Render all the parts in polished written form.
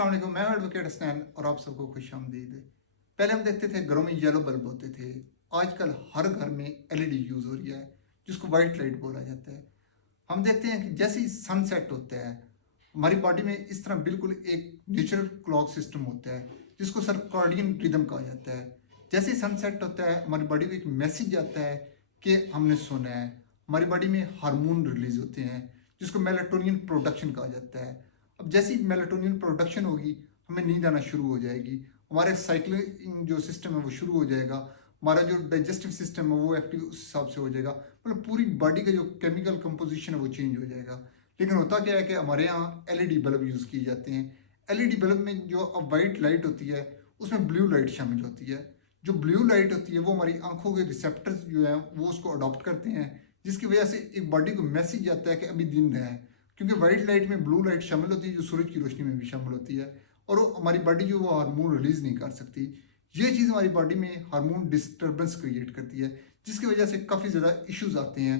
अस्सलाम वालेकुम, मैं एडवोकेट हसनैन और आप सबको खुशामदीद। पहले हम देखते थे घरों में येलो बल्ब होते थे। आजकल हर घर में एलईडी यूज़ हो रही है जिसको वाइट लाइट बोला जाता है। हम देखते हैं कि जैसे ही सनसेट होता है हमारी बॉडी में इस तरह बिल्कुल एक नेचुरल क्लॉक सिस्टम होता है जिसको सर्कैडियन रिदम कहा जाता है। जैसे ही सनसेट होता है हमारी बॉडी को एक मैसेज आता है कि हमने सोना है। हमारी बॉडी में हार्मोन रिलीज होते हैं जिसको मेलाटोनिन प्रोडक्शन कहा जाता है। अब जैसी मेलाटोनिन प्रोडक्शन होगी हमें नींद आना शुरू हो जाएगी, हमारे साइकिलिंग जो सिस्टम है वो शुरू हो जाएगा, हमारा जो डाइजेस्टिव सिस्टम है वो एक्टिव उस हिसाब से हो जाएगा। मतलब पूरी बॉडी का जो केमिकल कंपोजिशन है वो चेंज हो जाएगा। लेकिन होता क्या है कि हमारे यहाँ एलईडी बल्ब यूज़ किए जाते हैं। एलईडी बल्ब में जो अब वाइट लाइट होती है उसमें ब्लू लाइट शामिल होती है। जो ब्लू लाइट होती है वो हमारी आंखों के रिसेप्टर्स जो है वो उसको अडॉप्ट करते हैं, जिसकी वजह से एक बॉडी को मैसेज आता है कि अभी दिन है। क्योंकि वाइट लाइट में ब्लू लाइट शामिल होती है जो सूरज की रोशनी में भी शामिल होती है, और वो हमारी बॉडी जो वो हार्मोन रिलीज नहीं कर सकती। ये चीज़ हमारी बॉडी में हार्मोन डिस्टर्बेंस क्रिएट करती है जिसकी वजह से काफ़ी ज़्यादा इश्यूज आते हैं।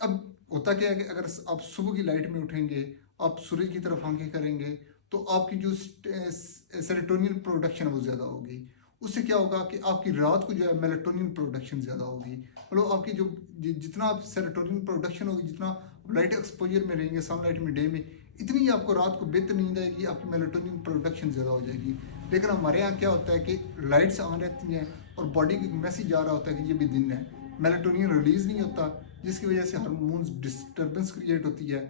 अब होता क्या है कि अगर आप सुबह की लाइट में उठेंगे, आप सूरज की तरफ आंखें करेंगे तो आपकी जो सेरोटोनिन प्रोडक्शन है वो ज़्यादा होगी। उससे क्या होगा कि आपकी रात को जो है मेलाटोनिन प्रोडक्शन ज़्यादा होगी। मतलब आपकी जो जितना आप सेरोटोनिन प्रोडक्शन होगी, जितना लाइट एक्सपोजर में रहेंगे सनलाइट में डे में, इतनी आपको रात को बेहतर नींद आएगी, आपकी मेलाटोनिन प्रोडक्शन ज़्यादा हो जाएगी। लेकिन हमारे यहाँ क्या होता है कि लाइट्स ऑन रहती हैं और बॉडी को मैसेज आ रहा होता है कि ये भी दिन है, मेलाटोनिन रिलीज़ नहीं होता जिसकी वजह से हार्मोन्स डिस्टर्बेंस क्रिएट होती है।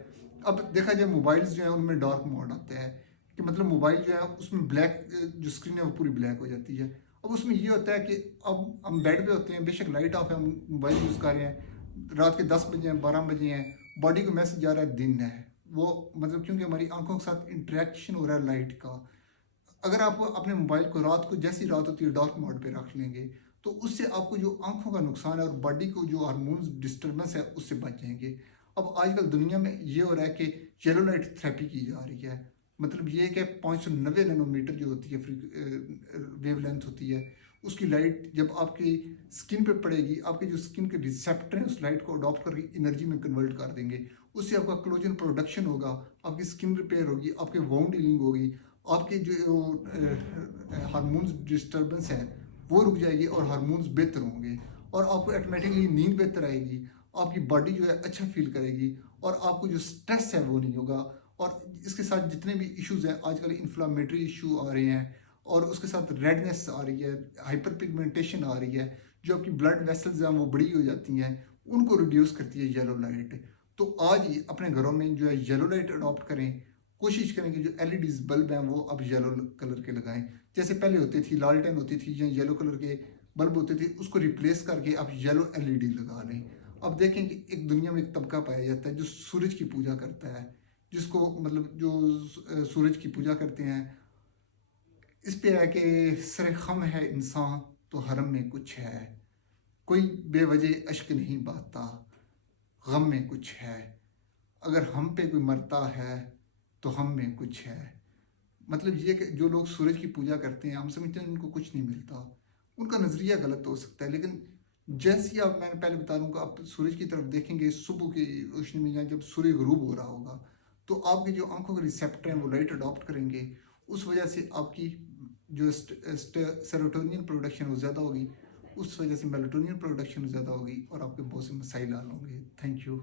अब देखा जाए मोबाइल्स जो है उनमें डार्क मोड आता है कि मतलब मोबाइल जो है उसमें ब्लैक जो स्क्रीन है वो पूरी ब्लैक हो जाती है। अब उसमें ये होता है कि अब हम बेड पे होते हैं, बेशक लाइट ऑफ है, हम मोबाइल यूज़ कर रहे हैं, रात के 10 बजे हैं, 12 बजे हैं, बॉडी को मैसेज आ रहा है दिन है। वो मतलब क्योंकि हमारी आंखों के साथ इंटरेक्शन हो रहा है लाइट का। अगर आप अपने मोबाइल को रात को जैसी रात होती है डार्क मोड पे रख लेंगे तो उससे आपको जो आंखों का नुकसान है और बॉडी को जो हार्मोन्स डिस्टर्बेंस है उससे बच जाएंगे। अब आजकल दुनिया में ये हो रहा है कि येलो लाइट थेरेपी की जा रही है। मतलब ये कि 590 नैनोमीटर जो होती है वेवलेंथ होती है, उसकी लाइट जब आपकी स्किन पे पड़ेगी, आपके जो स्किन के रिसेप्टर हैं उस लाइट को अडॉप्ट करके एनर्जी में कन्वर्ट कर देंगे। उससे आपका कोलेजन प्रोडक्शन होगा, आपकी स्किन रिपेयर होगी, आपके वाउंड हीलिंग होगी, आपके जो हार्मोन्स डिस्टर्बेंस है वो रुक जाएगी और हार्मोन्स बेहतर होंगे और आपको ऑटोमेटिकली नींद बेहतर आएगी, आपकी बॉडी जो है अच्छा फील करेगी और आपको जो स्ट्रेस है वो नहीं होगा। और इसके साथ जितने भी इश्यूज हैं, आजकल इन्फ्लामेटरी इशू आ रहे हैं और उसके साथ रेडनेस आ रही है, हाइपर पिगमेंटेशन आ रही है, जो आपकी ब्लड वेसल्स हैं वो बड़ी हो जाती हैं, उनको रिड्यूस करती है येलो लाइट। तो आज ही अपने घरों में जो है येलो लाइट अडॉप्ट करें, कोशिश करें कि जो एलईडीज बल्ब हैं वो अब येलो कलर के लगाएं। जैसे पहले होती थी लालटेन होती थी या येलो कलर के बल्ब होते थे, उसको रिप्लेस करके आप येलो एलईडी लगा लें। अब देखें कि एक दुनिया में एक तबका पाया जाता है जो सूरज की पूजा करता है, जिसको मतलब जो सूरज की पूजा करते हैं। इस पे है कि सर खम है इंसान तो हरम में कुछ है, कोई बेवजह अश्क नहीं बहाता, गम में कुछ है, अगर हम पे कोई मरता है तो हम में कुछ है। मतलब ये कि जो लोग सूरज की पूजा करते हैं हम समझते हैं उनको कुछ नहीं मिलता, उनका नज़रिया गलत हो सकता है। लेकिन जैसे ही आप, मैंने पहले बता दूंगा, आप सूरज की तरफ देखेंगे सुबह की रोशनी में या जब सूर्य गरूब हो रहा होगा तो आपके जो आंखों के रिसेप्टर हैं वो लाइट अडॉप्ट करेंगे। उस वजह से आपकी जो सेरोटोनिन प्रोडक्शन वो ज़्यादा होगी, उस वजह से मेलाटोनिन प्रोडक्शन ज़्यादा होगी और आपके बहुत से मसाइल हल होंगे। Thank you.